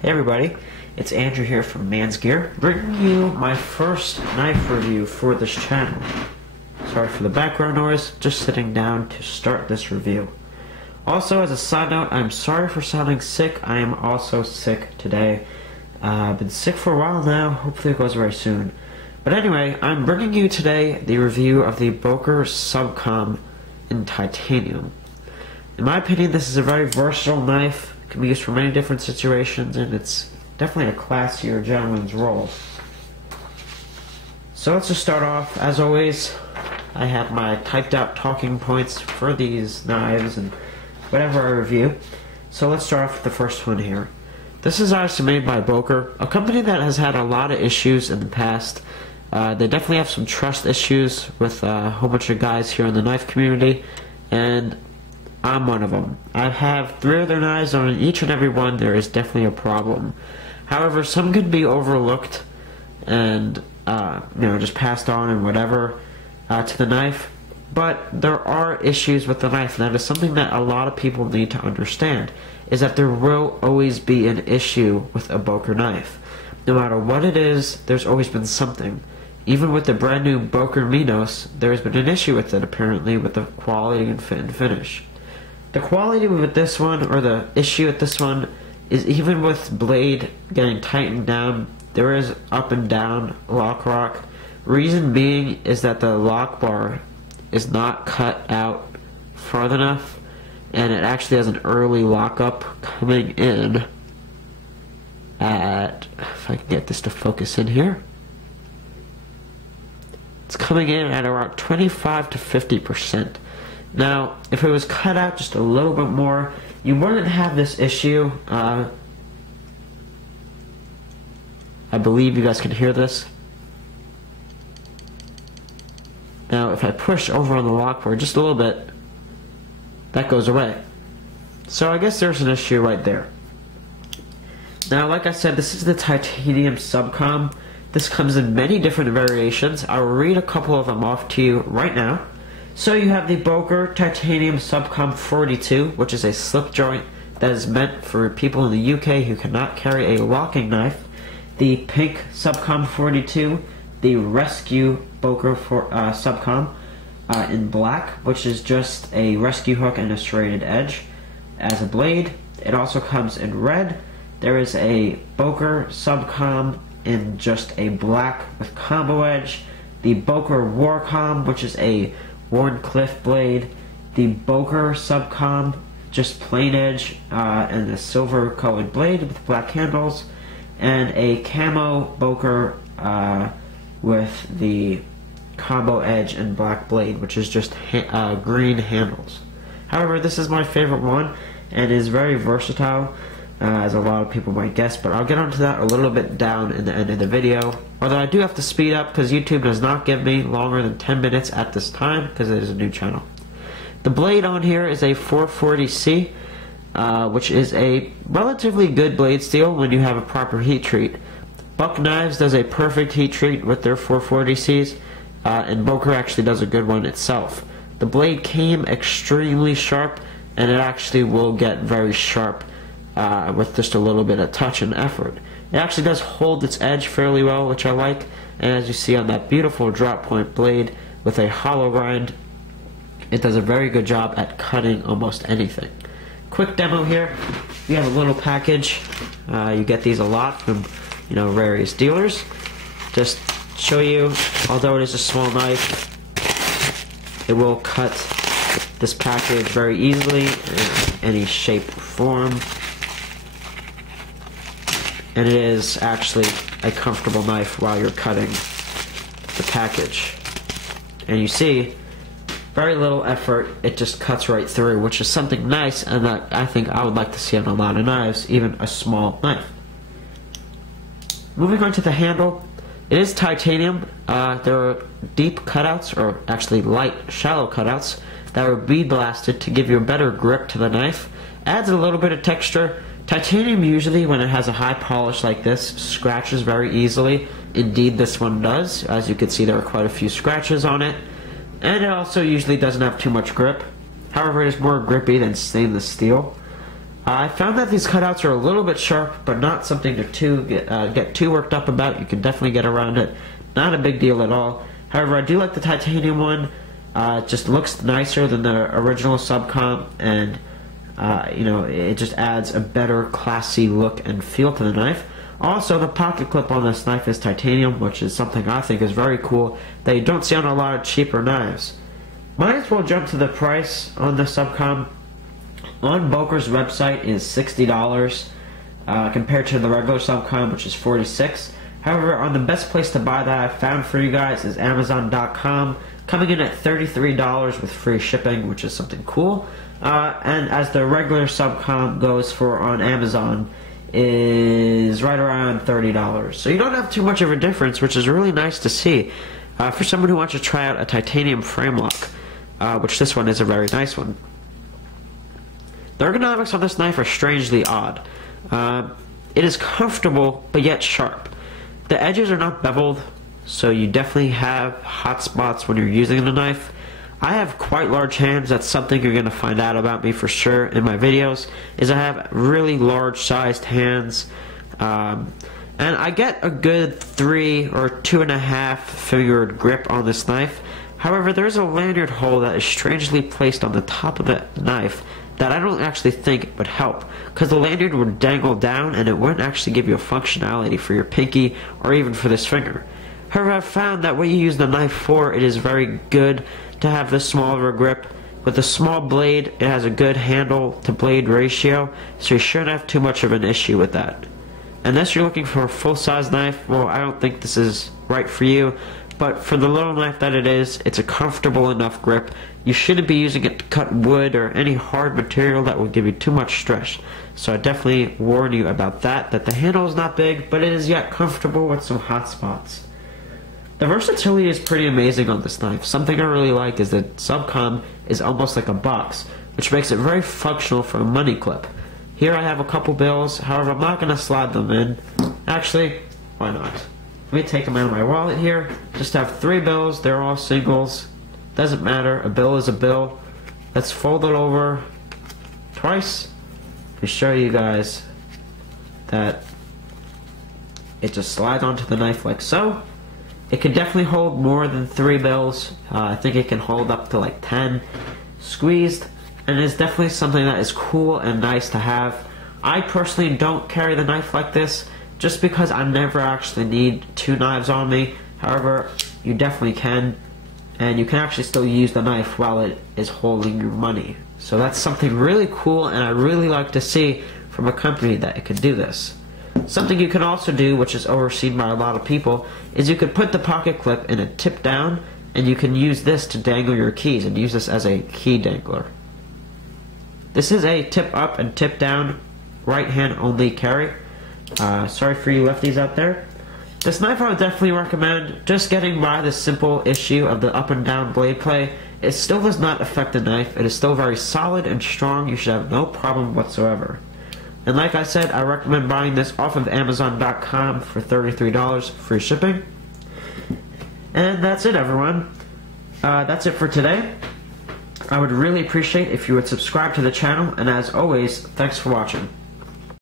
Hey everybody, it's Andrew here from Man's Gear, bringing you my first knife review for this channel. Sorry for the background noise, just sitting down to start this review. Also, as a side note, I'm sorry for sounding sick. I am also sick today. I've been sick for a while now, hopefully it goes very soon. But anyway, I'm bringing you today the review of the Böker Subcom in titanium. In my opinion, this is a very versatile knife. It can be used for many different situations, and it's definitely a classier gentleman's roll. So let's just start off. As always, I have my typed out talking points for these knives and whatever I review. So let's start off with the first one here. This is obviously made by Böker, a company that has had a lot of issues in the past. They definitely have some trust issues with a whole bunch of guys here in the knife community, and I'm one of them. I have 3 of their knives, and on each and every one there is definitely a problem. However, some could be overlooked and just passed on and whatever to the knife. But there are issues with the knife, and that is something that a lot of people need to understand, is that there will always be an issue with a Böker knife. No matter what it is, there's always been something. Even with the brand new Böker Minos, there's been an issue with it apparently, with the quality and fit and finish. The quality with this one, or the issue with this one, is even with blade getting tightened down, there is up and down lock rock. Reason being is that the lock bar is not cut out far enough, and it actually has an early lockup coming in at, if I can get this to focus in here, it's coming in at around 25 to 50%. Now, if it was cut out just a little bit more, you wouldn't have this issue. I believe you guys can hear this. Now, if I push over on the lock bar just a little bit, that goes away. So I guess there's an issue right there. Now, like I said, this is the titanium Subcom. This comes in many different variations. I'll read a couple of them off to you right now. So you have the Böker Titanium Subcom 42, which is a slip joint that is meant for people in the UK who cannot carry a locking knife. The pink Subcom 42, the Rescue Böker Subcom in black, which is just a rescue hook and a serrated edge as a blade. It also comes in red. There is a Böker Subcom in just a black with combo edge. The Böker Warcom, which is a Wharncliffe blade, the Böker Subcom, just plain edge, and a silver colored blade with black handles, and a camo Böker with the combo edge and black blade, which is just green handles. However, this is my favorite one, and is very versatile, as a lot of people might guess, but I'll get onto that a little bit down in the end of the video. Although I do have to speed up because YouTube does not give me longer than 10 minutes at this time because it is a new channel. The blade on here is a 440C, which is a relatively good blade steel when you have a proper heat treat. Buck Knives does a perfect heat treat with their 440Cs, and Böker actually does a good one itself. The blade came extremely sharp, and it actually will get very sharp with just a little bit of touch and effort. It actually does hold its edge fairly well, which I like, and as you see on that beautiful drop point blade with a hollow grind, it does a very good job at cutting almost anything. Quick demo here. We have a little package. You get these a lot from various dealers. Just show you, although it is a small knife, it will cut this package very easily in any shape or form. And it is actually a comfortable knife while you're cutting the package. And you see, very little effort, it just cuts right through, which is something nice, and that I think I would like to see on a lot of knives, even a small knife. Moving on to the handle, it is titanium. There are deep cutouts, or actually light, shallow cutouts, that are bead blasted to give you a better grip to the knife. Adds a little bit of texture. Titanium usually, when it has a high polish like this, scratches very easily. Indeed, this one does. As you can see, there are quite a few scratches on it. And it also usually doesn't have too much grip. However, it is more grippy than stainless steel. I found that these cutouts are a little bit sharp, but not something to get too worked up about. You can definitely get around it. Not a big deal at all. However, I do like the titanium one. It just looks nicer than the original Subcom, and you know, it just adds a better, classy look and feel to the knife. Also, the pocket clip on this knife is titanium, which is something I think is very cool that you don't see on a lot of cheaper knives. Might as well jump to the price on the Subcom. On Böker's website is $60 compared to the regular Subcom, which is $46. However, on the best place to buy that I've found for you guys is Amazon.com, coming in at $33 with free shipping, which is something cool. And as the regular Subcom goes for on Amazon, is right around $30. So you don't have too much of a difference, which is really nice to see for someone who wants to try out a titanium frame lock, which this one is a very nice one. The ergonomics on this knife are strangely odd. It is comfortable, but yet sharp. The edges are not beveled, so you definitely have hot spots when you're using the knife. I have quite large hands. That's something you're going to find out about me for sure in my videos, is I have really large sized hands. And I get a good 3 or 2.5 fingered grip on this knife. However, there's a lanyard hole that is strangely placed on the top of the knife that I don't actually think would help, because the lanyard would dangle down and it wouldn't actually give you a functionality for your pinky or even for this finger. However, I've found that what you use the knife for, it is very good to have this small of a grip. With a small blade, it has a good handle to blade ratio, so you shouldn't have too much of an issue with that. Unless you're looking for a full-size knife, well, I don't think this is right for you. But for the little knife that it is, it's a comfortable enough grip. You shouldn't be using it to cut wood or any hard material that will give you too much stress. So I definitely warn you about that the handle is not big, but it is yet comfortable with some hot spots. The versatility is pretty amazing on this knife. Something I really like is that Subcom is almost like a box, which makes it very functional for a money clip. Here I have a couple bills, however I'm not going to slide them in. Actually, why not? Let me take them out of my wallet here. Just have 3 bills, they're all singles. Doesn't matter, a bill is a bill. Let's fold it over twice to show you guys that it just slides onto the knife like so. It can definitely hold more than 3 bills. I think it can hold up to like 10 squeezed, and it's definitely something that is cool and nice to have. I personally don't carry the knife like this, just because I never actually need 2 knives on me. However, you definitely can, and you can actually still use the knife while it is holding your money. So that's something really cool, and I really like to see from a company that it can do this. Something you can also do, which is overseen by a lot of people, is you could put the pocket clip in a tip down, and you can use this to dangle your keys, and use this as a key dangler. This is a tip up and tip down, right hand only carry. Sorry for you lefties out there. This knife I would definitely recommend. Just getting by the simple issue of the up and down blade play, it still does not affect the knife. It is still very solid and strong. You should have no problem whatsoever. And like I said, I recommend buying this off of Amazon.com for $33 free shipping. And that's it, everyone. That's it for today. I would really appreciate if you would subscribe to the channel, and as always, thanks for watching.